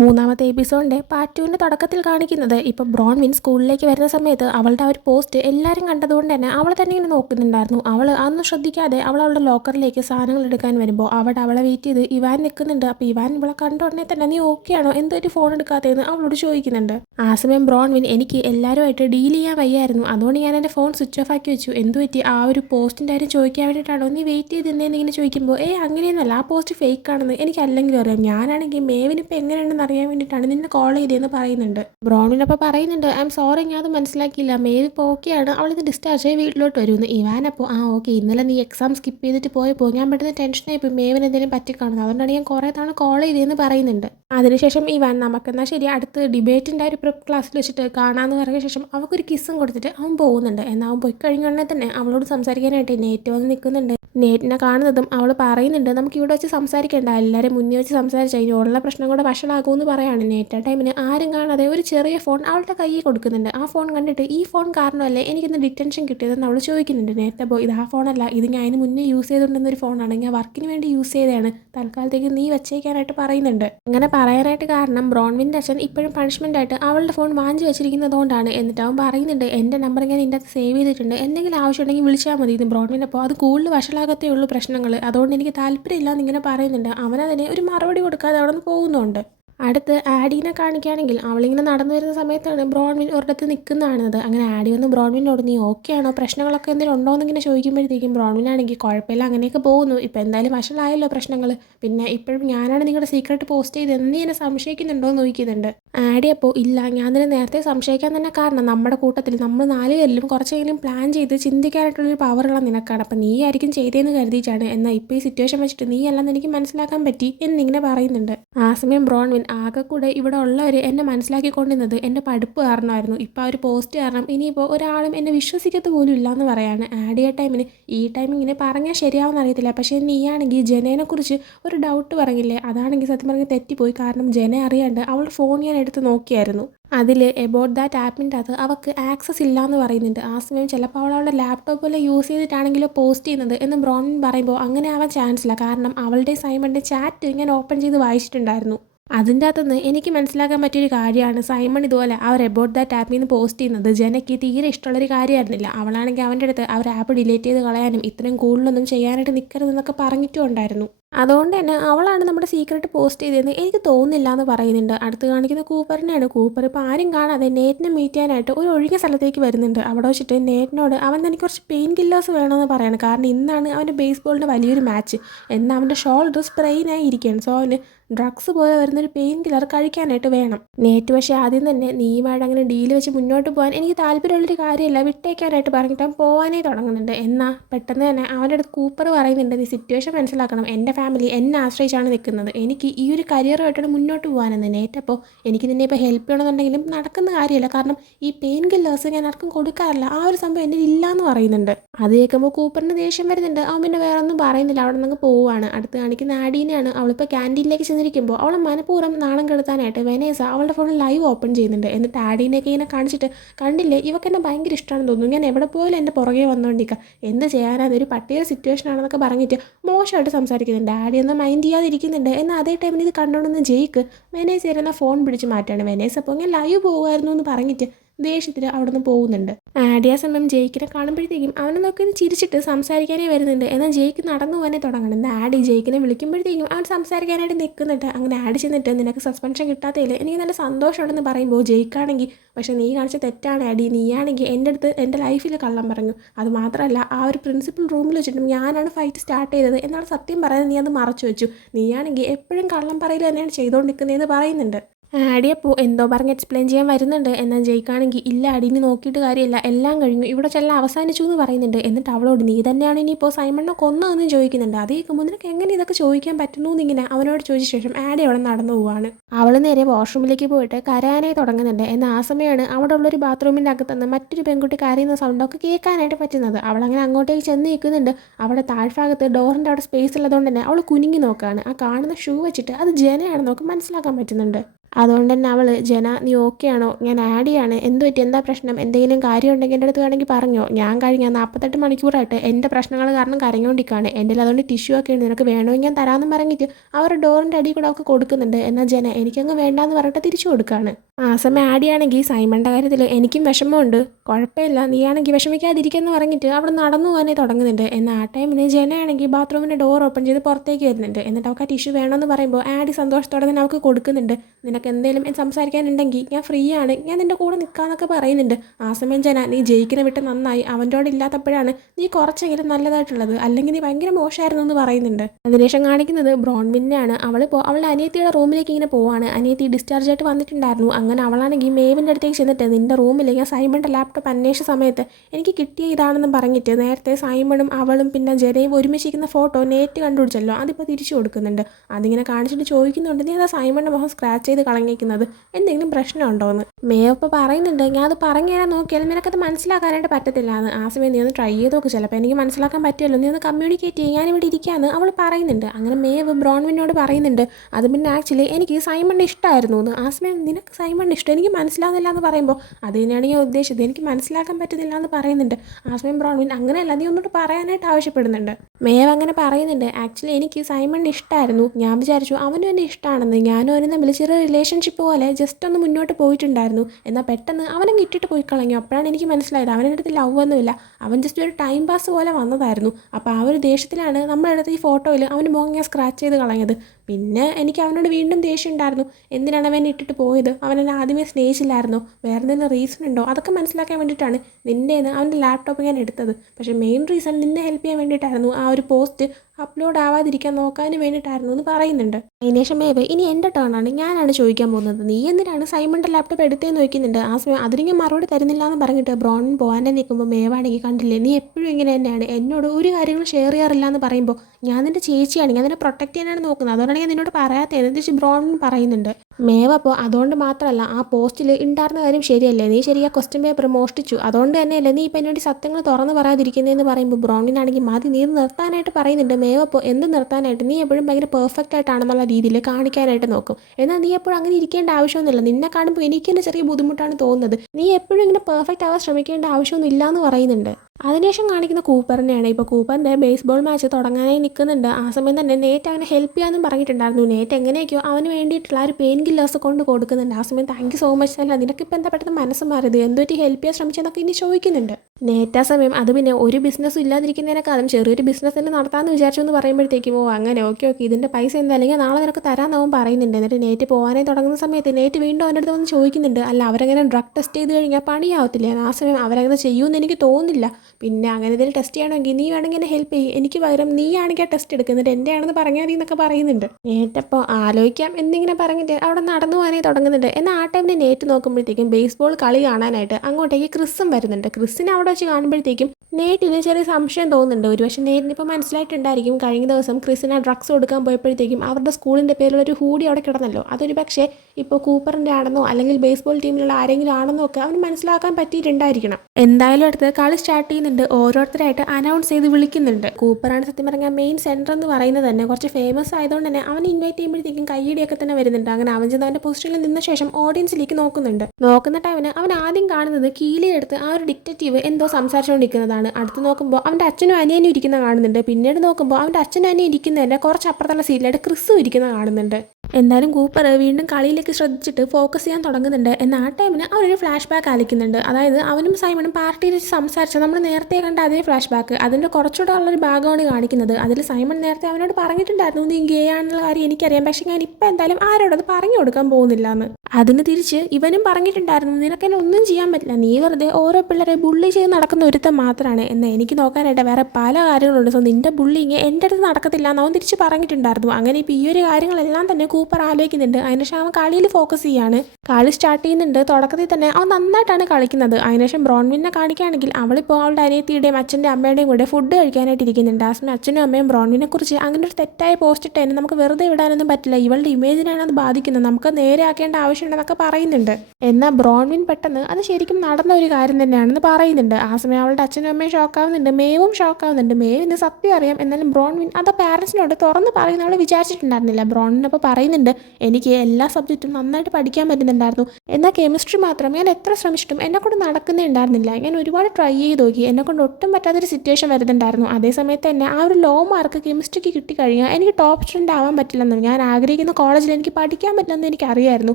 മൂന്നാമത്തെ എപ്പിസോഡിൻ്റെ പാർട്ട് 2ൻ്റെ തുടക്കത്തിൽ കാണിക്കുന്നത് ഇപ്പോൾ ബ്രോൺവിൻ സ്കൂളിലേക്ക് വരുന്ന സമയത്ത് അവളുടെ ആ ഒരു പോസ്റ്റ് എല്ലാവരും കണ്ടതുകൊണ്ട് തന്നെ അവൾ തന്നെ ഇങ്ങനെ നോക്കുന്നുണ്ടായിരുന്നു. അവൾ അതൊന്നും ശ്രദ്ധിക്കാതെ അവളുടെ ലോക്കറിലേക്ക് സാധനങ്ങൾ എടുക്കാൻ വരുമ്പോൾ അവിടെ അവളെ വെയിറ്റ് ചെയ്ത് ഇവാൻ നിൽക്കുന്നുണ്ട്. അപ്പോൾ ഇവാൻ ഇവളെ കണ്ട ഉടനെ തന്നെ നീ ഓക്കെ ആണോ, എന്തൊരു ഫോൺ എടുക്കാത്തതെന്ന് അവളോട് ചോദിക്കുന്നുണ്ട്. ആ സമയം ബ്രോൺവിൻ എനിക്ക് എല്ലാവരുമായിട്ട് ഡീൽ ചെയ്യാൻ വയ്യായിരുന്നു, അതുകൊണ്ട് ഞാൻ എൻ്റെ ഫോൺ സ്വിച്ച് ഓഫ് ആക്കി വെച്ചു, എന്ത് പറ്റി ആ ഒരു പോസ്റ്റിൻ്റെ കാര്യം ചോദിക്കാൻ വേണ്ടിയിട്ടാണോ നീ വെയിറ്റ് ചെയ്തിരുന്നതെന്ന് ഇങ്ങനെ ചോദിക്കുമ്പോൾ അങ്ങനെയൊന്നുമല്ല, ആ പോസ്റ്റ് ഫേക്ക് ആണെന്ന് എനിക്ക് അല്ലെങ്കിൽ അറിയാം, ഞാനാണെങ്കിൽ മേവിനിപ്പോൾ എങ്ങനെയുണ്ടെന്ന് അറിയാൻ വേണ്ടിയിട്ടാണ് നിന്നെ കോൾ ചെയ്തതെന്ന് പറയുന്നുണ്ട്. ബ്രോണിനപ്പോൾ പറയുന്നുണ്ട് ഐ എം സോറി, ഞാൻ അത് മനസ്സിലാക്കിയില്ല, മേവ് ഇപ്പോൾ ഓക്കെയാണ്, അവളിത് ഡിസ്ചാർജ് ആയി വീട്ടിലോട്ട് വരുമെന്ന്. ഇവാനപ്പോൾ ഓക്കെ, ഇന്നലെ നീ എക്സാം സ്കിപ്പ് ചെയ്തിട്ട് പോയപ്പോൾ ഞാൻ പെട്ടെന്ന് ടെൻഷനായി പോയി, മേവിന് എന്തെങ്കിലും പറ്റിക്കാണുന്നത്, അതുകൊണ്ടാണ് ഞാൻ കുറേ തവണ കോൾ ചെയ്തതെന്ന് പറയുന്നുണ്ട്. അതിനുശേഷം ഇവാൻ നമുക്കെന്നാൽ ശരി അടുത്ത് ഡിബേറ്റിൻ്റെ ഒരു പ്രിപ്പ് ക്ലാസ്സിൽ വെച്ചിട്ട് കാണാമെന്ന് പറഞ്ഞ ശേഷം അവൾക്കൊരു കിസ്സും കൊടുത്തിട്ട് അവൻ പോകുന്നുണ്ട്. എന്നാൽ അവൻ പോയി കഴിഞ്ഞ ഉടനെ തന്നെ അവളോട് സംസാരിക്കാനായിട്ട് നെറ്റ് വന്ന് നിൽക്കുന്നുണ്ട്. നെറ്റിനെ കാണുന്നതും അവൾ പറയുന്നുണ്ട് നമുക്ക് ഇവിടെ വെച്ച് സംസാരിക്കേണ്ട, എല്ലാവരും മുന്നേ വെച്ച് സംസാരിച്ചാൽ ഇതിനുള്ള പ്രശ്നം കൂടെ വഷളാകുമെന്ന് പറയാണ്. നെറ്റ് ആ ടൈമിന് ആരും കാണാതെ ഒരു ചെറിയ ഫോൺ അവളുടെ കയ്യിൽ കൊടുക്കുന്നുണ്ട്. ആ ഫോൺ കണ്ടിട്ട് ഈ ഫോൺ കാരണമല്ലേ എനിക്കിന്ന് ഡിറ്റൻഷൻ കിട്ടിയതെന്ന് അവൾ ചോദിക്കുന്നുണ്ട്. നെറ്റ് അപ്പോൾ ഇത് ആ ഫോണല്ല, ഇത് ഞാൻ അതിന് മുന്നേ യൂസ് ചെയ്തുകൊണ്ടിരുന്നൊരു ഫോണാണ്, ഞാൻ വർക്കിന് വേണ്ടി യൂസ് ചെയ്തതാണ്, തൽക്കാലത്തേക്ക് നീ വെച്ചേക്കാനായിട്ട് പറയുന്നുണ്ട്. അങ്ങനെ പറയാനായിട്ട് കാരണം ബ്രോൺവിൻ്റെ അച്ഛൻ ഇപ്പോഴും പണിഷ്മെൻ്റ് ആയിട്ട് അവളുടെ ഫോൺ വാങ്ങി വെച്ചിരിക്കുന്നതുകൊണ്ടാണ്. എന്നിട്ട് അവൻ പറയുന്നുണ്ട് എൻ്റെ നമ്പർ ഞാൻ ഇതിൻ്റെ അകത്ത് സേവ് ചെയ്തിട്ടുണ്ട്, എന്തെങ്കിലും ആവശ്യമുണ്ടെങ്കിൽ വിളിച്ചാൽ മതി. ഇത് ബ്രോൺവിൻ അപ്പോൾ അത് കൂടുതൽ വഷളാകത്തേ ഉള്ളൂ പ്രശ്നങ്ങൾ, അതുകൊണ്ട് എനിക്ക് താല്പര്യമില്ല എന്നിങ്ങനെ പറയുന്നുണ്ട്. അവനതിന് ഒരു മറുപടി കൊടുക്കാതെ അവിടെ നിന്ന് പോകുന്നുണ്ട്. അടുത്ത് ആഡീനെ കാണിക്കുകയാണെങ്കിൽ അവളിങ്ങനെ നടന്നു വരുന്ന സമയത്താണ് ബ്രോൺവിൻ ഒരിടത്ത് നിൽക്കുന്നതാണത്. അങ്ങനെ ആഡി വന്ന് ബ്രോൺവിനോട് നീ ഓക്കെ ആണോ, പ്രശ്നങ്ങളൊക്കെ എന്തെങ്കിലും ഉണ്ടോ എന്നിങ്ങനെ ചോദിക്കുമ്പോഴത്തേക്കും ബ്രോൺവിനാണെങ്കിൽ കുഴപ്പമില്ല അങ്ങനെയൊക്കെ പോകുന്നു, ഇപ്പോൾ എന്തായാലും വഷളായല്ലോ പ്രശ്നങ്ങൾ, പിന്നെ ഇപ്പോഴും ഞാനാണ് നിങ്ങളുടെ സീക്രട്ട് പോസ്റ്റ് ചെയ്തതെന്ന് നീ എന്നെ സംശയിക്കുന്നുണ്ടോ എന്ന് ചോദിക്കുന്നുണ്ട്. ആഡി അപ്പോൾ ഇല്ല, ഞാൻ തന്നെ നേരത്തെ സംശയിക്കാൻ തന്നെ കാരണം നമ്മുടെ കൂട്ടത്തിൽ നമ്മൾ 4 പേരിലും കുറച്ചെങ്കിലും പ്ലാൻ ചെയ്ത് ചിന്തിക്കാനായിട്ടുള്ളൊരു പവറുള്ള നിനക്കാണ്, അപ്പം നീ ആയിരിക്കും ചെയ്തതെന്ന് കരുതിയിട്ടാണ്, എന്നാൽ ഇപ്പോൾ ഈ സിറ്റുവേഷൻ വെച്ചിട്ട് നീ അല്ലെന്ന് എനിക്ക് മനസ്സിലാക്കാൻ പറ്റി എന്നിങ്ങനെ പറയുന്നുണ്ട്. ആ സമയം ബ്രോൺവിൻ ആകെ കൂടെ ഇവിടെ ഉള്ളവർ എന്നെ മനസ്സിലാക്കിക്കൊണ്ടിരുന്നത് എൻ്റെ പഠിപ്പ് കാരണമായിരുന്നു, ഇപ്പോൾ ആ ഒരു പോസ്റ്റ് കാരണം ഇനിയിപ്പോൾ ഒരാളും എന്നെ വിശ്വസിക്കത്ത് പോലും ഇല്ല എന്ന് പറയാണ്. ആഡ് ചെയ്യ ടൈമിന് ഈ ടൈമിങ്ങനെ പറഞ്ഞാൽ ശരിയാവുമെന്ന് അറിയത്തില്ല, പക്ഷേ നീയാണെങ്കിൽ ജനേനെക്കുറിച്ച് ഒരു ഡൗട്ട് പറഞ്ഞില്ലേ, അതാണെങ്കിൽ സത്യം പറഞ്ഞാൽ തെറ്റിപ്പോയി, കാരണം ജന അറിയാണ്ട് അവളുടെ ഫോൺ ഞാൻ എടുത്ത് നോക്കിയായിരുന്നു, അതിൽ എബൌട്ട് ദാറ്റ് ആപ്പിൻ്റെ അത് അവൾക്ക് ആക്സസ് ഇല്ല എന്ന് പറയുന്നുണ്ട്. ആ സമയം ചിലപ്പോൾ അവളുടെ ലാപ്ടോപ്പെല്ലാം യൂസ് ചെയ്തിട്ടാണെങ്കിലോ പോസ്റ്റ് ചെയ്യുന്നത് എന്ന് ബ്രോൺ പറയുമ്പോൾ അങ്ങനെ ആവാൻ ചാൻസ് ഇല്ല, കാരണം അവളുടെ സൈമണിൻ്റെ ചാറ്റ് ഞാൻ ഓപ്പൺ ചെയ്ത് വായിച്ചിട്ടുണ്ടായിരുന്നു. അതിൻ്റെ അകത്തുനിന്ന് എനിക്ക് മനസ്സിലാക്കാൻ പറ്റിയൊരു കാര്യമാണ് സൈമൺ ഇതുപോലെ ആ ഒരു എബൌട്ട് ദാറ്റ് ആപ്പിൽ നിന്ന് പോസ്റ്റ് ചെയ്യുന്നത് ജനയ്ക്ക് തീരെ ഇഷ്ടമുള്ളൊരു കാര്യമായിരുന്നില്ല. അവളാണെങ്കിൽ അവൻ്റെ അടുത്ത് ആ ഒരു ആപ്പ് ഡിലീറ്റ് ചെയ്ത് കളയാനും ഇത്രയും കൂടുതലൊന്നും ചെയ്യാനായിട്ട് നിൽക്കരുതെന്നൊക്കെ പറഞ്ഞിട്ടും ഉണ്ടായിരുന്നു. അതുകൊണ്ട് തന്നെ അവളാണ് നമ്മുടെ സീക്രട്ട് പോസ്റ്റ് ചെയ്തതെന്ന് എനിക്ക് തോന്നുന്നില്ല എന്ന് പറയുന്നുണ്ട്. അടുത്ത് കാണിക്കുന്ന കൂപ്പറിനെയാണ്. കൂപ്പർ ഇപ്പോൾ ആരും കാണാതെ നേറ്റിനെ മീറ്റ് ചെയ്യാനായിട്ട് ഒരു ഒഴിഞ്ഞ സ്ഥലത്തേക്ക് വരുന്നുണ്ട്. അവിടെ വെച്ചിട്ട് നേറ്റിനോട് അവൻ എനിക്ക് കുറച്ച് പെയിൻ കില്ലേഴ്സ് വേണമെന്ന് പറയാണ്, കാരണം ഇന്നാണ് അവൻ്റെ ബേസ്ബോളിൻ്റെ വലിയൊരു മാച്ച്, എന്നാൽ അവൻ്റെ ഷോൾഡർ സ്പ്രെയിനായി ഇരിക്കുകയാണ്, സോ അവന് ഡ്രഗ്സ് പോലെ വരുന്നൊരു പെയിൻ കില്ലർ കഴിക്കാനായിട്ട് വേണം. നേറ്റ് പക്ഷേ ആദ്യം തന്നെ നീയുമായിട്ട് അങ്ങനെ ഡീൽ വെച്ച് മുന്നോട്ട് പോകാൻ എനിക്ക് താല്പര്യമുള്ളൊരു കാര്യമല്ല, വിട്ടേക്കാനായിട്ട് പറഞ്ഞിട്ട് അവൻ പോകാനേ തുടങ്ങുന്നുണ്ട്. എന്നാൽ പെട്ടെന്ന് തന്നെ അവൻ്റെ അടുത്ത് കൂപ്പർ പറയുന്നുണ്ട് നീ സിറ്റുവേഷൻ മനസ്സിലാക്കണം, എൻ്റെ ഫാമിലി എന്നെ ആശ്രയിച്ചാണ് നിൽക്കുന്നത്, എനിക്ക് ഈ ഒരു കരിയറുമായിട്ടാണ് മുന്നോട്ട് പോകാനെന്ന്. നേറ്റ് അപ്പോൾ എനിക്ക് നിന്നെ ഇപ്പോൾ ഹെൽപ്പ് ചെയ്യണമെന്നുണ്ടെങ്കിലും നടക്കുന്ന കാര്യമല്ല, കാരണം ഈ പെയിൻ കില്ലേഴ്സ് ഞാൻ ആർക്കും കൊടുക്കാറില്ല, ആ ഒരു സംഭവം എൻ്റെ ഇല്ല എന്ന് പറയുന്നുണ്ട്. അത് കേൾക്കുമ്പോൾ കൂപ്പറിന് ദേഷ്യം വരുന്നുണ്ട്. അവൻ പിന്നെ വേറെ ഒന്നും പറയുന്നില്ല, അവിടെ നിന്ന് പോവുകയാണ്. അടുത്ത് കാണിക്കുന്ന ആഡീനെയാണ്. അവളിപ്പോൾ ക്യാൻറ്റീനിലേക്ക് ചെന്നിരിക്കുമ്പോൾ അവളെ മനഃപൂർവ്വം നാണം കെടുത്താനായിട്ട് വെനേസ അവളുടെ ഫോണിൽ ലൈവ് ഓപ്പൺ ചെയ്യുന്നുണ്ട്. എന്നിട്ട് ആഡീനെയൊക്കെ ഇങ്ങനെ കാണിച്ചിട്ട് കണ്ടില്ലേ ഇവക്ക് എന്നെ ഭയങ്കര ഇഷ്ടമാണെന്ന് തോന്നുന്നു, ഞാൻ എവിടെ പോലും എൻ്റെ പുറകെ വന്നുകൊണ്ടിരിക്കുക, എന്ത് ചെയ്യാനാണ് ഒരു പട്ടിക സിറ്റുവേഷൻ ആണെന്നൊക്കെ പറഞ്ഞിട്ട് മോശമായിട്ട് സംസാരിക്കുന്നുണ്ട്. ആഡി ഒന്നും മൈൻഡ് ചെയ്യാതിരിക്കുന്നുണ്ട്. എന്നാൽ അതേ ടൈമിൽ ഇത് കണ്ടുകൊണ്ടുവന്ന് ജയിക്ക് വെനേസയിൽ എന്നാൽ ഫോൺ പിടിച്ച് മാറ്റാണ്. വെനേസ അപ്പോൾ ഞാൻ ലൈവ് പോകുമായിരുന്നു എന്ന് പറഞ്ഞിട്ട് ദേഷ്യത്തിൽ അവിടെ നിന്ന് പോകുന്നുണ്ട്. ആഡിയ സമയം ജയിക്കിനെ കാണുമ്പോഴത്തേക്കും അവനെ നോക്കി ചിരിച്ചിട്ട് സംസാരിക്കാനേ വരുന്നുണ്ട്. എന്നാൽ ജയിക്ക് നടന്നു പോകാനേ തുടങ്ങണം. എന്നാൽ ആഡി ജയിക്കിനെ വിളിക്കുമ്പോഴത്തേക്കും അവൻ സംസാരിക്കാനായിട്ട് നിൽക്കുന്നുണ്ട്. അങ്ങനെ ആഡ് ചെന്നിട്ട് നിനക്ക് സസ്പെൻഷൻ കിട്ടാത്തതിൽ എനിക്ക് നല്ല സന്തോഷമുണ്ടെന്ന് പറയുമ്പോൾ ജയിക്കാണെങ്കിൽ പക്ഷേ നീ കാണിച്ച തെറ്റാണ് ആഡി, നീയാണെങ്കിൽ എൻ്റെ അടുത്ത് എൻ്റെ ലൈഫിൽ കള്ളം പറഞ്ഞു, അത് മാത്രമല്ല ആ ഒരു പ്രിൻസിപ്പൽ റൂമിൽ വെച്ചിട്ടും ഞാനാണ് ഫൈറ്റ് സ്റ്റാർട്ട് ചെയ്തത് എന്നുള്ള സത്യം പറയാതെ നീ അത് മറച്ചു വെച്ചു, നീയാണെങ്കിൽ എപ്പോഴും കള്ളം പറയൽ തന്നെയാണ് ചെയ്തുകൊണ്ടിരിക്കുന്നതെന്ന് പറയുന്നുണ്ട്. ആഡി അപ്പോൾ എന്തോ പറഞ്ഞ് എക്സ്പ്ലെയിൻ ചെയ്യാൻ വരുന്നുണ്ട്. എന്നാൽ ജയിക്കാണെങ്കിൽ ഇല്ല ആഡീനെ നോക്കിയിട്ട് കാര്യമില്ല, എല്ലാം കഴിഞ്ഞു, ഇവിടെ ചെല്ലാം അവസാനിച്ചു എന്ന് പറയുന്നുണ്ട്. എന്നിട്ട് അവളോട് നീ തന്നെയാണ് ഇനിയിപ്പോൾ സൈമണിനെ കൊന്നതെന്ന് ചോദിക്കുന്നുണ്ട്. അത് കേൾക്കുമ്പോൾ നിനക്ക് എങ്ങനെ ഇതൊക്കെ ചോദിക്കാൻ പറ്റുന്നു എന്നിങ്ങനെ അവനോട് ചോദിച്ച ശേഷം ആഡി അവിടെ നടന്നു പോവാണ്. അവൾ നേരെ വാഷ്റൂമിലേക്ക് പോയിട്ട് കരയാനായി തുടങ്ങുന്നുണ്ട്. എന്നാൽ ആ സമയമാണ് അവിടെ ഉള്ളൊരു ബാത്റൂമിൻ്റെ അകത്തുനിന്ന് മറ്റൊരു പെൺകുട്ടി കരയുന്ന സൗണ്ടൊക്കെ കേൾക്കാനായിട്ട് പറ്റുന്നത്. അവളങ്ങനെ അങ്ങോട്ടേക്ക് ചെന്ന് നിൽക്കുന്നുണ്ട്. അവിടെ താഴ്ഭാഗത്ത് ഡോറിൻ്റെ അവിടെ സ്പേസ് ഉള്ളതുകൊണ്ട് തന്നെ അവൾ കുനിങ്ങി നോക്കുകയാണ്. ആ കാണുന്ന ഷൂ വെച്ചിട്ട് അത് ജനയാണെന്ന് നമുക്ക് മനസ്സിലാക്കാൻ പറ്റുന്നുണ്ട്. അതുകൊണ്ട് തന്നെ അവൾ ജന നീ ഓക്കെ ആണോ, ഞാൻ ആഡിയാണ്, എന്ത് പറ്റി, എന്താ പ്രശ്നം, എന്തെങ്കിലും കാര്യം ഉണ്ടെങ്കിൽ എൻ്റെ അടുത്ത് വേണമെങ്കിൽ പറഞ്ഞോ, ഞാൻ കഴിഞ്ഞ 48 മണിക്കൂറായിട്ട് എൻ്റെ പ്രശ്നങ്ങൾ കാരണം കരഞ്ഞുകൊണ്ടിരിക്കുകയാണ്, എൻ്റെ അതുകൊണ്ട് ടിഷ്യൂ ഒക്കെ ഉണ്ട്, നിനക്ക് വേണമെങ്കിൽ ഞാൻ തരാമെന്ന് പറഞ്ഞിട്ട് അവർ ഡോറിൻ്റെ അടിയിൽ കൂടെ അവൾക്ക് കൊടുക്കുന്നുണ്ട്. എന്നാൽ ജന എനിക്കങ്ങ് വേണ്ടാന്ന് പറഞ്ഞിട്ട് തിരിച്ചു കൊടുക്കുകയാണ്. ആ സമയം ആഡിയാണെങ്കിൽ സൈമണിൻ്റെ കാര്യത്തിൽ എനിക്കും വിഷമമുണ്ട്, കുഴപ്പമില്ല നീയാണെങ്കിൽ വിഷമിക്കാതിരിക്കുമെന്ന് പറഞ്ഞിട്ട് അവിടെ നടന്നു പോകാനേ തുടങ്ങുന്നുണ്ട്. എന്നാൽ ആ ടൈമിന് ജനയാണെങ്കിൽ ബാത്റൂമിൻ്റെ ഡോർ ഓപ്പൺ ചെയ്ത് പുറത്തേക്ക് വരുന്നുണ്ട്. എന്നിട്ട് അവൾക്ക് ആ ടിഷ്യൂ വേണമെന്ന് പറയുമ്പോൾ ആഡി സന്തോഷത്തോടെ തന്നെ അവൾക്ക് കൊടുക്കുന്നുണ്ട്. നിനക്ക് എന്തെങ്കിലും സംസാരിക്കാനുണ്ടെങ്കിൽ ഞാൻ ഫ്രീ ആണ്, ഞാൻ നിൻ്റെ കൂടെ നിൽക്കാമെന്നൊക്കെ പറയുന്നുണ്ട്. ആ സമയം ജന നീ ജയിക്കിനെ വിട്ട് നന്നായി, അവൻ്റെ ഇല്ലാത്തപ്പോഴാണ് നീ കുറച്ചെങ്കിലും നല്ലതായിട്ടുള്ളത്, അല്ലെങ്കിൽ നീ ഭയങ്കര മോശമായിരുന്നു എന്ന് പറയുന്നുണ്ട്. അതിനുശേഷം കാണിക്കുന്നത് ബ്രോൺവിനെയാണ്. അവളിപ്പോൾ അവളുടെ അനിയത്തിയുടെ റൂമിലേക്ക് ഇങ്ങനെ പോവാണ്. അനിയത്തി ഡിസ്ചാർജ് ആയിട്ട് വന്നിട്ടുണ്ടായിരുന്നു. അങ്ങനെ അവളാണെങ്കിൽ മേവിൻ്റെ അടുത്തേക്ക് ചെന്നിട്ട് നിൻ്റെ റൂമിൽ ഞാൻ സൈമണിൻ്റെ ലാപ്ടോപ്പ് അന്വേഷിച്ച സമയത്ത് എനിക്ക് കിട്ടിയ ഇതാണെന്ന് പറഞ്ഞിട്ട് നേരത്തെ സൈമണും അവളും പിന്നെ ജനയും ഒരുമിച്ചിരിക്കുന്ന ഫോട്ടോ നെറ്റ് കണ്ടുപിടിച്ചല്ലോ, അതിപ്പോൾ തിരിച്ചു കൊടുക്കുന്നുണ്ട്. അതിങ്ങനെ കാണിച്ചിട്ട് ചോദിക്കുന്നുണ്ട് നീ അതാ സൈമണിൻ്റെ മുഖം സ്ക്രാച്ച് ചെയ്ത് കളഞ്ഞേക്കുന്നത്, എന്തെങ്കിലും പ്രശ്നമുണ്ടോ എന്ന്. മേവ് ഇപ്പോൾ പറയുന്നുണ്ട് ഞാൻ അത് പറഞ്ഞു തരാൻ നോക്കിയാലും നിനക്കത് മനസ്സിലാക്കാനായിട്ട് പറ്റത്തില്ല എന്ന്. ആ സമയം നീ ഒന്ന് ട്രൈ ചെയ്ത് നോക്ക്, ചിലപ്പോൾ എനിക്ക് മനസ്സിലാക്കാൻ പറ്റുമല്ലോ, നീ ഒന്ന് കമ്മ്യൂണിക്കേറ്റ് ചെയ്യാൻ ഇവിടെ ഇരിക്കാമെന്ന് അവൾ പറയുന്നുണ്ട്. അങ്ങനെ മേവ് ബ്രോൺവിനോട് പറയുന്നുണ്ട് അത് പിന്നെ ആക്ച്വലി എനിക്ക് സൈമണിനെ ഇഷ്ടമായിരുന്നു എന്ന്. ആ സമയം നിനക്ക് സൈമണിനെ ഇഷ്ടം, എനിക്ക് മനസ്സിലാവുന്നില്ല എന്ന് പറയുമ്പോൾ അത് തന്നെയാണ് ഞാൻ ഉദ്ദേശിച്ചത്, എനിക്ക് മനസ്സിലാക്കാൻ പറ്റുന്നില്ല എന്ന് പറയുന്നുണ്ട്. ആ സമയം ബ്രോൺവിൻ അങ്ങനെയല്ല നീ ഒന്നോട്ട് പറയാനായിട്ട് ആവശ്യപ്പെടുന്നുണ്ട്. മേവ് അങ്ങനെ പറയുന്നുണ്ട് ആക്ച്വലി എനിക്ക് സൈമണിനെ ഇഷ്ടമായിരുന്നു, ഞാൻ വിചാരിച്ചു അവനും എന്നെ ഇഷ്ടമാണെന്ന്, ഞാനും അവനും തമ്മിൽ ചെറിയ റിലേഷൻഷിപ്പ് പോലെ ജസ്റ്റ് ഒന്ന് മുന്നോട്ട് പോയിട്ടുണ്ടായിരുന്നു. എന്നാൽ പെട്ടെന്ന് അവനെ ഇട്ടിട്ട് പോയി കളഞ്ഞു. അപ്പോഴാണ് എനിക്ക് മനസ്സിലായത് അവൻ്റെ അടുത്ത് ലവ് ഒന്നുമില്ല, അവൻ ജസ്റ്റ് ഒരു ടൈം പാസ് പോലെ വന്നതായിരുന്നു. അപ്പോൾ ആ ഒരു ദേഷ്യത്തിലാണ് നമ്മളെടുത്ത് ഈ ഫോട്ടോയിൽ അവന് മുഖം ഞാൻ സ്ക്രാച്ച് ചെയ്ത് കളഞ്ഞത്. പിന്നെ എനിക്ക് അവനോട് വീണ്ടും ദേഷ്യം ഉണ്ടായിരുന്നു, എന്തിനാണ് അവൻ ഇട്ടിട്ട് പോയത്, അവൻ എന്നെ ആദ്യമേ സ്നേഹിച്ചില്ലായിരുന്നോ, വേറെ എന്തെങ്കിലും റീസൺ ഉണ്ടോ, അതൊക്കെ മനസ്സിലാക്കാൻ വേണ്ടിയിട്ടാണ് നിൻ്റെന്ന് അവൻ്റെ ലാപ്ടോപ്പ് ഞാൻ എടുത്തത്. പക്ഷേ മെയിൻ റീസൺ നിന്നെ ഹെൽപ്പ് ചെയ്യാൻ വേണ്ടിയിട്ടായിരുന്നു, ആ ഒരു പോസ്റ്റ് അപ്ലോഡ് ആവാതിരിക്കാൻ നോക്കാൻ വേണ്ടിയിട്ടായിരുന്നു എന്ന് പറയുന്നുണ്ട്. അതിനുശേഷം മേവ് ഇനി എൻ്റെ ടേണാണ്, ഞാനാണ് ചോദിക്കാൻ പോകുന്നത്, നീ എന്തിനാണ് സൈമണിൻ്റെ ലാപ്ടോപ്പ് എടുത്തേന്ന് ചോദിക്കുന്നുണ്ട്. ആ സമയം അതിന് മറുപടി തരുന്നില്ല എന്ന് പറഞ്ഞിട്ട് ബ്രോൺ പോകാൻ നിൽക്കുമ്പോൾ മേവാണെങ്കിൽ കണ്ടില്ലേ നീ എപ്പോഴും ഇങ്ങനെ തന്നെയാണ്, എന്നോട് ഒരു കാര്യങ്ങളും ഷെയർ ചെയ്യാറില്ല എന്ന് പറയുമ്പോൾ ഞാൻ നിൻ്റെ ചേച്ചിയാണ്, ഞാൻ നിന്നെ പ്രൊട്ടക്ട് ചെയ്യാനാണ് നോക്കുന്നത്, അതുകൊണ്ടാണ് ഞാൻ നിന്നോട് പറയാത്തത് എന്ന് ബ്രോൺ പറയുന്നുണ്ട്. മേവ് അപ്പോൾ അതുകൊണ്ട് മാത്രമല്ല ആ പോസ്റ്റിൽ ഉണ്ടായിരുന്ന കാര്യം ശരിയല്ലേ, നീ ശരിയാ ക്വസ്റ്റ്യൻ പേപ്പർ മോഷ്ടിച്ചു, അതുകൊണ്ട് തന്നെയല്ലേ നീ ഇപ്പം എന്നോട് സത്യങ്ങൾ തുറന്ന് പറയാതിരിക്കുന്നതെന്ന് പറയുമ്പോൾ ബ്രോണിനാണെങ്കിൽ മതി നീ നിർത്താനായിട്ട് പറയുന്നുണ്ട്. മേവ് അപ്പോൾ എന്ത് നിർത്താനായിട്ട്, നീ എപ്പോഴും ഭയങ്കര പെർഫെക്റ്റ് ആയിട്ടാണെന്നുള്ള രീതിയിൽ കാണിക്കാനായിട്ട് നോക്കും. എന്നാൽ നീ എപ്പോഴും അങ്ങനെ ഇരിക്കേണ്ട ആവശ്യമൊന്നുമില്ല, നിന്നെ കാണുമ്പോൾ എനിക്ക് തന്നെ ചെറിയ ബുദ്ധിമുട്ടാണ് തോന്നുന്നത്, നീ എപ്പോഴും ഇങ്ങനെ പെർഫെക്റ്റ് ആവാൻ ശ്രമിക്കേണ്ട ആവശ്യമൊന്നും ഇല്ല എന്ന് പറയുന്നുണ്ട്. അതിനുശേഷം കാണിക്കുന്ന കൂപ്പറിനെയാണ്. ഇപ്പോൾ കൂപ്പറിൻ്റെ ബേസ്ബോൾ മാച്ച് തുടങ്ങാനായി നിൽക്കുന്നുണ്ട്. ആ സമയം തന്നെ നേറ്റ് അവനെ ഹെൽപ്പ് ചെയ്യാമെന്നും പറഞ്ഞിട്ടുണ്ടായിരുന്നു. നേറ്റ് എങ്ങനെയൊക്കെയോ അവന് വേണ്ടിയിട്ടുള്ള ഒരു പെയിൻ കില്ലേഴ്സ് കൊണ്ട് കൊടുക്കുന്നുണ്ട്. ആ സമയം താങ്ക് യു സോ മച്ച് അല്ല, നിനക്കിപ്പോൾ എന്താ പെട്ടെന്ന് മനസ്സ് മാറിയത്, എന്തുപറ്റി ഹെൽപ്പ് ചെയ്യാൻ ശ്രമിച്ചെന്നൊക്കെ ഇനി ചോദിക്കുന്നുണ്ട്. നേറ്റ് ആ സമയം അത് പിന്നെ ഒരു ബിസിനസ്സും ഇല്ലാതിരിക്കുന്നതിനേക്കാളും ചെറിയൊരു ബിസിനസ് തന്നെ നടത്താമെന്ന് വിചാരിച്ചു എന്ന് പറയുമ്പോഴത്തേക്കും ഓ അങ്ങനെ ഓക്കെ ഇതിൻ്റെ പൈസ എന്താ അല്ലെങ്കിൽ നാളെ നിനക്ക് തരാമെന്നാവും പറയുന്നുണ്ട്. എന്നിട്ട് നേറ്റ് പോകാനായി തുടങ്ങുന്ന സമയത്ത് നേറ്റ് വീണ്ടും അവൻ്റെ അടുത്ത് വന്ന് ചോദിക്കുന്നുണ്ട് അല്ല അവരങ്ങനെ ഡ്രഗ് ടെസ്റ്റ് ചെയ്ത് കഴിഞ്ഞാൽ പണിയാവത്തില്ലേ. ആ സമയം അവരങ്ങനെ ചെയ്യുമെന്ന് എനിക്ക് തോന്നുന്നില്ല, പിന്നെ അങ്ങനെ എന്തെങ്കിലും ടെസ്റ്റ് ചെയ്യണമെങ്കിൽ നീ വേണമെങ്കിൽ എന്നെ ഹെൽപ്പ് ചെയ്യും, എനിക്ക് പകരം നീ ആണെങ്കിൽ ആ ടെസ്റ്റ് എടുക്കുന്നുണ്ട് എൻ്റെ ആണെന്ന് പറഞ്ഞാൽ മതി എന്നൊക്കെ പറയുന്നുണ്ട്. നേറ്റപ്പോൾ ആലോചിക്കാം എന്നിങ്ങനെ പറഞ്ഞിട്ട് അവിടെ നടന്നു പോകാനായി തുടങ്ങുന്നുണ്ട്. എന്നാൽ ആ ടൈമിൽ നേറ്റ് നോക്കുമ്പോഴത്തേക്കും ബേസ്ബോൾ കളി കാണാനായിട്ട് അങ്ങോട്ടേക്ക് ക്രിസും വരുന്നുണ്ട്. ക്രിസിനെ അവിടെ വെച്ച് കാണുമ്പോഴത്തേക്കും നേറ്റിന് ചെറിയ സംശയം തോന്നുന്നുണ്ട്. ഒരുപക്ഷെ നേറ്റിന് ഇപ്പോൾ മനസ്സിലായിട്ടുണ്ടായിരിക്കും കഴിഞ്ഞ ദിവസം ക്രിസിന് ഡ്രഗ്സ് കൊടുക്കാൻ പോയപ്പോഴത്തേക്കും അവരുടെ സ്കൂളിൻ്റെ പേരിലൊരു ഹൂഡി അവിടെ കിടന്നല്ലോ, അതൊരു പക്ഷേ ഇപ്പോൾ കൂപ്പറിൻ്റെ ആണെന്നോ അല്ലെങ്കിൽ ബേസ്ബോൾ ടീമിലുള്ള ആരെങ്കിലും ആണെന്നോ ഒക്കെ അവന് മനസ്സിലാക്കാൻ പറ്റിയിട്ടുണ്ടായിരിക്കണം. എന്തായാലും അടുത്ത് കളി സ്റ്റാർട്ട് ചെയ്യുന്നുണ്ട്, ഓരോരുത്തരായിട്ട് അനൗൺസ് ചെയ്ത് വിളിക്കുന്നുണ്ട്. കൂപ്പറാണ് സത്യം പറഞ്ഞാൽ മെയിൻ സെൻറ്റർ എന്ന് പറയുന്നത് തന്നെ, കുറച്ച് ഫേമസ് ആയതുകൊണ്ട് തന്നെ അവൻ ഇൻവൈറ്റ് ചെയ്യുമ്പോഴത്തേക്കും കൈയടിയൊക്കെ തന്നെ വരുന്നുണ്ട്. അങ്ങനെ അവൻ ചെന്ന് അവൻ്റെ പൊസിഷനിൽ നിന്ന ശേഷം ഓഡിയൻസിലേക്ക് നോക്കുന്നുണ്ട്. നോക്കുന്ന ടൈമിന് അവൻ ആദ്യം കാണുന്നത് കീലിയെടുത്ത് ആ ഒരു ഡിക്റ്റേറ്റീവ് എന്തോ സംസാരിച്ചുകൊണ്ടിരിക്കുന്നതാണ്. അടുത്ത് നോക്കുമ്പോൾ അവൻ്റെ അച്ഛനും അനിയനും ഇരിക്കുന്ന കാണുന്നുണ്ട്. പിന്നീട് നോക്കുമ്പോൾ അവൻ്റെ അച്ഛനും അനിയനും ഇരിക്കുന്നതിൻ്റെ കുറച്ച് അപ്പുറത്തുള്ള സീറ്റിലായിട്ട് ക്രിസും ഇരിക്കുന്ന കാണുന്നുണ്ട്. എന്തായാലും കൂപ്പർ വീണ്ടും കളിയിലേക്ക് ശ്രദ്ധിച്ചിട്ട് ഫോക്കസ് ചെയ്യാൻ തുടങ്ങുന്നുണ്ട്. എന്നാൽ ആ ടൈമിന് അവനൊരു ഫ്ലാഷ് ബാക്ക് ആലിക്കുന്നുണ്ട്. അതായത് അവനും സൈമണും പാർട്ടിയിൽ വെച്ച് സംസാരിച്ച നമ്മൾ നേരത്തെ കണ്ട അതേ ഫ്ലാഷ് ബാക്ക്, അതിൻ്റെ കുറച്ചുകൂടെ ഉള്ളൊരു ഭാഗമാണ് കാണിക്കുന്നത്. അതിൽ സൈമൺ നേരത്തെ അവനോട് പറഞ്ഞിട്ടുണ്ടായിരുന്നു നീ ഗേ ആണെന്നുള്ള കാര്യം എനിക്കറിയാം, പക്ഷേ ഞാൻ ഇപ്പം എന്തായാലും ആരോടത് പറഞ്ഞു കൊടുക്കാൻ പോകുന്നില്ല എന്ന്. അതിന് തിരിച്ച് ഇവനും പറഞ്ഞിട്ടുണ്ടായിരുന്നു നിനക്കെന്നെ ഒന്നും ചെയ്യാൻ പറ്റില്ല, നീ വെറുതെ ഓരോ പിള്ളേരെ ബുള്ളി ചെയ്ത് നടക്കുന്ന ഒരുത്തം മാത്രമാണ്, എന്നാൽ എനിക്ക് നോക്കാനായിട്ട് വേറെ പല കാര്യങ്ങളുണ്ട്, സോ നിൻ്റെ ബുള്ളിങ് എൻ്റെ അടുത്ത് നടക്കത്തില്ല എന്ന് അവൻ തിരിച്ച് പറഞ്ഞിട്ടുണ്ടായിരുന്നു. അങ്ങനെ ഇപ്പോൾ ഈ ഒരു കാര്യങ്ങളെല്ലാം തന്നെ കൂപ്പർ ആലോചിക്കുന്നുണ്ട്. അതിനുശേഷം അവൻ കളിയിൽ ഫോക്കസ് ചെയ്യാണ്. കളി സ്റ്റാർട്ട് ചെയ്യുന്നുണ്ട്. തുടക്കത്തിൽ തന്നെ അവൻ നന്നായിട്ടാണ് കളിക്കുന്നത്. അതിനുശേഷം ബ്രോൺവിനെ കാണിക്കുകയാണെങ്കിൽ അവളിപ്പോൾ അവളുടെ അനിയത്തിയുടെയും അച്ഛൻ്റെ അമ്മയുടെയും കൂടെ ഫുഡ് കഴിക്കാനായിട്ട് ഇരിക്കുന്നുണ്ട്. ആ സമയം അച്ഛനും അമ്മയും ബ്രോൺവിനെ കുറിച്ച് അങ്ങനെ ഒരു തെറ്റായ പോസ്റ്റ് ഇട്ട് നമുക്ക് വെറുതെ വിടാനൊന്നും പറ്റില്ല, ഇവളുടെ ഇമേജിനാണ് അത് ബാധിക്കുന്നത്, നമുക്ക് നേരെ ആക്കേണ്ട ആവശ്യമുണ്ടെന്നൊക്കെ പറയുന്നുണ്ട്. എന്നാൽ ബ്രോൺവിൻ പെട്ടെന്ന് അത് ശരിക്കും നടന്ന ഒരു കാര്യം തന്നെയാണെന്ന് പറയുന്നുണ്ട്. ആ സമയം അവളുടെ അച്ഛനും അമ്മയും ഷോക്കാവുന്നുണ്ട്, മേവും ഷോക്കാവുന്നുണ്ട്. മേവിന് സത്യം അറിയാം, എന്നാലും ബ്രോൺവിൻ അത് പാരൻസിനോട് തുറന്ന് പറയുന്ന അവൾ വിചാരിച്ചിട്ടുണ്ടായിരുന്നില്ല. ബ്രോൺവിനപ്പോൾ പറയുന്നുണ്ട്, എനിക്ക് എല്ലാ സബ്ജക്റ്റും നന്നായിട്ട് പഠിക്കാൻ പറ്റുന്നുണ്ടായിരുന്നു, എന്നാൽ കെമിസ്ട്രി മാത്രം ഞാൻ എത്ര ശ്രമിച്ചിട്ടും എന്നെക്കൊണ്ട് നടക്കുന്നേ ഉണ്ടായിരുന്നില്ല. ഞാൻ ഒരുപാട് ട്രൈ ചെയ്ത് നോക്കി, എന്നെക്കൊണ്ട് ഒട്ടും പറ്റാത്തൊരു സിറ്റുവേഷൻ വരുന്നുണ്ടായിരുന്നു. അതേ സമയത്ത് തന്നെ ആ ഒരു ലോ മാർക്ക് കെമിസ്ട്രിക്ക് കിട്ടിക്കഴിഞ്ഞാൽ എനിക്ക് ടോപ്പ് സ്റ്റുഡൻ്റ് ആവാൻ പറ്റില്ലെന്ന്, ഞാൻ ആഗ്രഹിക്കുന്ന കോളേജിൽ എനിക്ക് പഠിക്കാൻ പറ്റില്ലെന്ന് എനിക്ക് അറിയായിരുന്നു.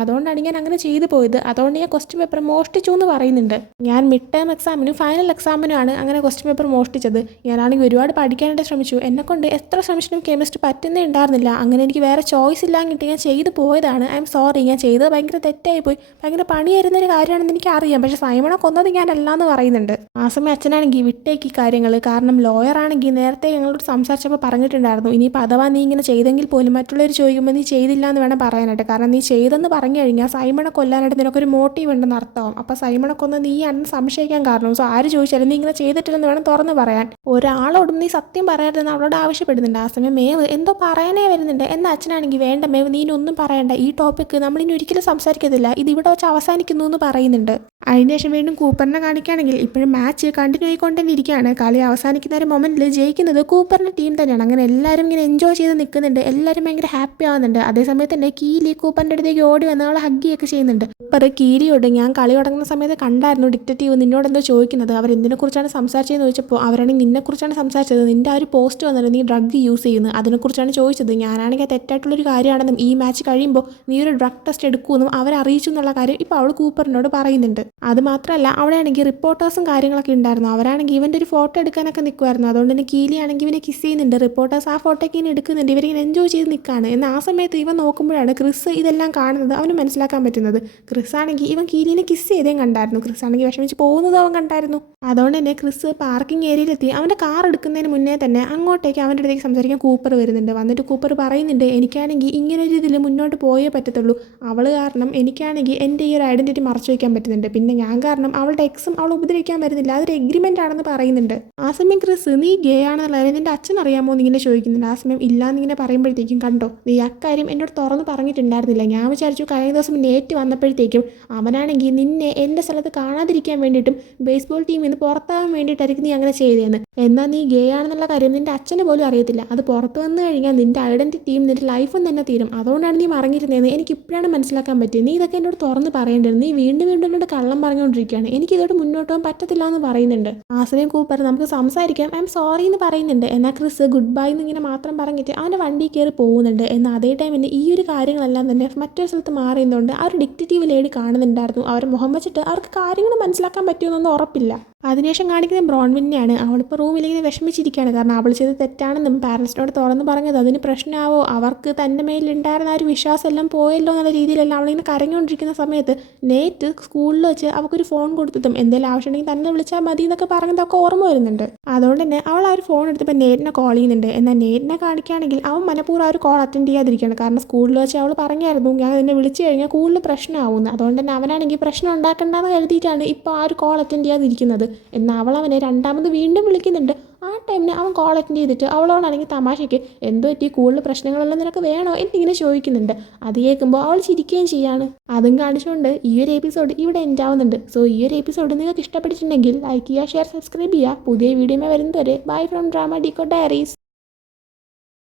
അതുകൊണ്ടാണ് ഞാൻ അങ്ങനെ ചെയ്തു പോയത്. അതുകൊണ്ട് ഞാൻ ക്വസ്റ്റ്യൻ പേപ്പർ മോഷ്ടിച്ചു എന്ന് പറയുന്നുണ്ട്. ഞാൻ മിഡ് ടേം എക്സാമിനും ഫൈനൽ എക്സാമിനുമാണ് അങ്ങനെ ക്വസ്റ്റ്യൻ പേപ്പർ മോഷ്ടിച്ചത്. ഞാനാണെങ്കിൽ ഒരുപാട് പഠിക്കാനായിട്ട് ശ്രമിച്ചു, എന്നെക്കൊണ്ട് എത്ര ശ്രമിച്ചിട്ടും കെമിസ്ട്രി പറ്റുന്നേ ഉണ്ടായിരുന്നില്ല. അങ്ങനെ എനിക്ക് വേറെ ചോയ്സ് ഇല്ലാഞ്ഞിട്ട് ഞാൻ ചെയ്തു പോയതാണ്. ഐ എം സോറി, ഞാൻ ചെയ്തത് ഭയങ്കര തെറ്റായിപ്പോയി, ഭയങ്കര പണിയായിരുന്നൊരു കാര്യമാണെന്ന് എനിക്ക് അറിയാം. പക്ഷേ സൈമണെ കൊന്നത് ഞാനല്ല എന്ന് പറയുന്നുണ്ട്. ആ സമയം അച്ഛനാണെങ്കിൽ വിട്ടേക്ക് കാര്യങ്ങൾ, കാരണം ലോയർ ആണെങ്കിൽ നേരത്തെ ഞങ്ങളോട് സംസാരിച്ചപ്പോൾ പറഞ്ഞിട്ടുണ്ടായിരുന്നു, ഇനിയിപ്പോൾ അഥവാ നീ ഇങ്ങനെ ചെയ്തെങ്കിൽ പോലും മറ്റുള്ളവർ ചോദിക്കുമ്പോൾ നീ ചെയ്തില്ല എന്ന് വേണം പറയാനായിട്ട്. കാരണം നീ ചെയ്തെന്ന് പറഞ്ഞു കഴിഞ്ഞാൽ സൈമണെ കൊല്ലാനായിട്ട് നിനക്കൊരു മോട്ടീവ് ഉണ്ടെന്ന് അർത്ഥമാവും. അപ്പോൾ സൈമണെ കൊന്ന് നീയാണെന്ന് സംശയിക്കാൻ കാരണം. സോ ആര് ചോദിച്ചാലും നീ ഇങ്ങനെ ചെയ്തിട്ടില്ലെന്ന് വേണം തുറന്ന് പറയാൻ. ഒരാളോടും നീ സത്യം പറയരുതെന്ന് അവളോട് ആവശ്യപ്പെടുന്നുണ്ട്. ആ സമയം മേവ് എന്തോ പറയാനേ വരുന്നുണ്ട്. എന്നാൽ അച്ഛനാണെങ്കിൽ വേണ്ട മേവ്, നീ ഒന്നും പറയണ്ട, ഈ ടോപ്പിക്ക് നമ്മളിനി ഒരിക്കലും സംസാരിക്കത്തില്ല, ഇത് ഇവിടെ വെച്ച് അവസാനിക്കുന്നു എന്ന് പറയുന്നുണ്ട്. അതിനുശേഷം വീണ്ടും കൂപ്പറിനെ കാണിക്കുകയാണെങ്കിൽ ഇപ്പോഴും മാച്ച് കണ്ടിന്യൂ ആയിക്കൊണ്ടേ ഇരിക്കുകയാണ്. കളി അവസാനിക്കുന്ന ഒരു മൊമെന്റിൽ ജയിക്കുന്നത് കൂപ്പറിന്റെ ടീം തന്നെയാണ്. അങ്ങനെ എല്ലാവരും ഇങ്ങനെ എൻജോയ് ചെയ്ത് നിൽക്കുന്നുണ്ട്, എല്ലാവരും ഭയങ്കര ഹാപ്പി ആവുന്നുണ്ട്. അതേസമയത്ത് തന്നെ കീലി കൂപ്പറിന്റെ അടുത്തേക്ക് ഓടി വന്ന് അവളെ ഹഗ്ഗിയൊക്കെ ചെയ്യുന്നുണ്ട്. കൂപ്പർ കീലിയോട് ഞാൻ കളി തുടങ്ങുന്ന സമയത്ത് കണ്ടായിരുന്നു ഡിറ്റക്റ്റീവ് നിന്നോട് എന്തോ ചോദിക്കുന്നത്, അവരെന്തിനെക്കുറിച്ചാണ് സംസാരിച്ചതെന്ന് ചോദിച്ചപ്പോൾ അവരാണെങ്കിൽ നിന്നെക്കുറിച്ചാണ് സംസാരിച്ചത്, നിന്റെ ആ ഒരു പോസ്റ്റ് വന്നത് നീ ഡ്രഗ് യൂസ് ചെയ്യുന്നു അതിനെക്കുറിച്ചാണ് ചോദിച്ചത്. ഞാനാണെങ്കിൽ തെറ്റായിട്ടുള്ളൊരു കാര്യമാണെന്നും ഈ മാച്ച് കഴിയുമ്പോൾ നീ ഒരു ഡ്രഗ് ടെസ്റ്റ് എടുക്കുമെന്നും അവരറിയിച്ചു എന്നുള്ള കാര്യം ഇപ്പോൾ അവൾ കൂപ്പറിനോട് പറയുന്നുണ്ട്. അത് മാത്രമല്ല അവിടെയാണെങ്കിൽ റിപ്പോർട്ടേഴ്സും കാര്യങ്ങളൊക്കെ ഉണ്ടായിരുന്നു. അവരാണെങ്കിൽ ഇവൻ്റെ ഒരു ഫോട്ടോ എടുക്കാനൊക്കെ നിൽക്കുമായിരുന്നു. അതുകൊണ്ട് തന്നെ കീലി ആണെങ്കിൽ ഇവനെ കിസ് ചെയ്യുന്നുണ്ട്. റിപ്പോർട്ടേഴ്സ് ആ ഫോട്ടോയ്ക്ക് ഇങ്ങനെ എടുക്കുന്നുണ്ട്, ഇവരിങ്ങനെ എൻജോയ് ചെയ്ത് നിൽക്കുകയാണ്. എന്നാൽ ആ സമയത്ത് ഇവൻ നോക്കുമ്പോഴാണ് ക്രിസ് ഇതെല്ലാം കാണുന്നത് അവന് മനസ്സിലാക്കാൻ പറ്റുന്നത്. ക്രിസ് ആണെങ്കിൽ ഇവൻ കീലിനെ കിസ് ചെയ്തേം കണ്ടായിരുന്നു. ക്രിസ് ആണെങ്കിൽ വിഷമിച്ച് പോകുന്നത് അവൻ കണ്ടായിരുന്നു. അതുകൊണ്ട് തന്നെ ക്രിസ് പാർക്കിംഗ് ഏരിയയിലെത്തി അവൻ്റെ കാർ എടുക്കുന്നതിന് മുന്നേ തന്നെ അങ്ങോട്ടേക്ക് അവൻ്റെ അടുത്തേക്ക് സംസാരിക്കാൻ കൂപ്പർ വരുന്നുണ്ട്. വന്നിട്ട് കൂപ്പർ പറയുന്നുണ്ട്, എനിക്കാണെങ്കിൽ ഇങ്ങനെ ഒരു ഇതിൽ മുന്നോട്ട് പോയേ പറ്റത്തുള്ളൂ, അവൾ കാരണം എനിക്കാണെങ്കിൽ എൻ്റെ ഈ ഒരു ഐഡൻറ്റിറ്റി മറച്ചു വയ്ക്കാൻ പറ്റുന്നുണ്ട്, പിന്നെ ഞാൻ കാരണം അവളുടെ എക്സും അവൾ ഉപദ്രവിക്കാൻ വരുന്നില്ല, അതൊരു എഗ്രിമെൻ്റ് ആണെന്ന് പറയുന്നുണ്ട്. ആ സമയം ക്രിസ് നീ ഗേ ആണെന്നുള്ള നിൻ്റെ അച്ഛൻ അറിയാമോ എന്ന് ഇങ്ങനെ ചോദിക്കുന്നുണ്ട്. ആ സമയം ഇല്ലാന്നിങ്ങനെ പറയുമ്പോഴത്തേക്കും കണ്ടോ നീ അക്കാര്യം എന്നോട് തുറന്ന് പറഞ്ഞിട്ടുണ്ടായിരുന്നില്ല, ഞാൻ വിചാരിച്ചു കഴിഞ്ഞ ദിവസം നേറ്റ് വന്നപ്പോഴത്തേക്കും അവനാണെങ്കിൽ നിന്നെ എൻ്റെ സ്ഥലത്ത് കാണാതിരിക്കാൻ വേണ്ടിയിട്ടും ബേസ്ബോൾ ടീമിൽ നിന്ന് പുറത്താകാൻ വേണ്ടിയിട്ടായിരിക്കും നീ അങ്ങനെ ചെയ്തതെന്ന്. എന്നാൽ നീ ഗേ ആണെന്നുള്ള കാര്യം നിൻ്റെ അച്ഛന് പോലും അറിയത്തില്ല, അത് പുറത്ത് വന്നു കഴിഞ്ഞാൽ നിൻ്റെ ഐഡൻറ്റിറ്റിയും നിൻ്റെ ലൈഫും തന്നെ തീരും, അതുകൊണ്ടാണ് നീ മറങ്ങിയിരുന്നതെന്ന് എനിക്ക് ഇപ്പോഴാണ് മനസ്സിലാക്കാൻ പറ്റിയത്. നീ ഇതൊക്കെ എന്നോട് തുറന്ന് പറയേണ്ടത്, നീ വീണ്ടും വീണ്ടും എന്നോട് കള്ളം പറഞ്ഞുകൊണ്ടിരിക്കുകയാണ്, എനിക്ക് ഇതോട് മുന്നോട്ട് പോകാൻ പറ്റത്തില്ല എന്ന് പറയുന്നുണ്ട്. ആ സമയം കൂപ്പർ നമുക്ക് സംസാരിക്കാം, ഐ എം സോറി എന്ന് പറയുന്നുണ്ട്. എന്നാൽ ക്രിസ് ഗുഡ് ബൈ എന്നിങ്ങനെ മാത്രം പറഞ്ഞിട്ട് അവൻ്റെ വണ്ടി കയറി പോകുന്നുണ്ട്. എന്നാൽ അതേ ടൈമിന് ഈ ഒരു കാര്യങ്ങളെല്ലാം തന്നെ മറ്റൊരു സ്ഥലത്ത് മാറിയതുകൊണ്ട് ആ ഒരു ഡിറ്റക്റ്റീവ് ലേഡി കാണുന്നുണ്ടായിരുന്നു. അവരെ മുഖം വെച്ചിട്ട് അവർക്ക് കാര്യങ്ങൾ മനസ്സിലാക്കാൻ പറ്റുമെന്നൊന്നും ഉറപ്പില്ല. അതിനുശേഷം കാണിക്കുന്നത് ബ്രോൺവിനെയാണ്. അവളിപ്പോൾ റൂമിലിങ്ങനെ വിഷമിച്ചിരിക്കുകയാണ്, കാരണം അവൾ ചെയ്ത് തെറ്റാണെന്നും പാരൻസിനോട് തുറന്ന് പറഞ്ഞത് അതിന് പ്രശ്നമാവോ, അവർക്ക് തൻ്റെ മേലിലുണ്ടായിരുന്ന ആ ഒരു വിശ്വാസം എല്ലാം പോയല്ലോ എന്നുള്ള രീതിയിലെല്ലാം അവളിങ്ങനെ കരഞ്ഞുകൊണ്ടിരിക്കുന്ന സമയത്ത് നേറ്റ് സ്കൂളിൽ വെച്ച് അവൾക്കൊരു ഫോൺ കൊടുത്തതും എന്തെങ്കിലും ആവശ്യമുണ്ടെങ്കിൽ തന്നെ വിളിച്ചാൽ മതി എന്നൊക്കെ പറഞ്ഞതൊക്കെ ഓർമ്മ വരുന്നുണ്ട്. അതുകൊണ്ട് തന്നെ അവൾ ആ ഒരു ഫോൺ എടുത്തപ്പോൾ നേറ്റിനെ കോൾ ചെയ്യുന്നുണ്ട്. എന്നാൽ നേറ്റിനെ കാണിക്കുകയാണെങ്കിൽ അവൻ മനഃപൂർവ്വം ആ ഒരു കോൾ അറ്റൻഡ് ചെയ്യാതിരിക്കുകയാണ്, കാരണം സ്കൂളിൽ വെച്ച് അവൾ പറഞ്ഞായിരുന്നു ഞാൻ എന്നെ വിളിച്ചു കഴിഞ്ഞാൽ കൂടുതൽ പ്രശ്നമാവുന്നു. അതുകൊണ്ട് തന്നെ അവനാണെങ്കിൽ പ്രശ്നം ഉണ്ടാക്കേണ്ടെന്ന് കരുതിയിട്ടാണ് ഇപ്പോൾ ആ ഒരു കോൾ അറ്റൻഡ് ചെയ്യാതിരിക്കുന്നത്. എന്നാൽ അവൾ അവനെ രണ്ടാമത് വീണ്ടും വിളിക്കുന്നുണ്ട്. ആ ടൈമിന് അവൻ കോൾ അറ്റൻഡ് ചെയ്തിട്ട് അവളോടാണെങ്കിൽ തമാശയ്ക്ക് എന്തോ പറ്റി, കൂടുതൽ പ്രശ്നങ്ങളെല്ലാം നിനക്ക് വേണോ എന്നിങ്ങനെ ചോദിക്കുന്നുണ്ട്. അത് കേൾക്കുമ്പോൾ അവൾ ചിരിക്കുകയും ചെയ്യാണ്. അതും കാണിച്ചുകൊണ്ട് ഈ ഒരു എപ്പിസോഡ് ഇവിടെ എൻഡ് ആവുന്നുണ്ട്. സോ ഈ ഒരു എപ്പിസോഡ് നിങ്ങൾക്ക് ഇഷ്ടപ്പെട്ടിട്ടുണ്ടെങ്കിൽ ലൈക്ക് ചെയ്യുക, ഷെയർ, സബ്സ്ക്രൈബ് ചെയ്യുക. പുതിയ വീഡിയോ വരുന്നതുവരെ bye from drama decode diaries.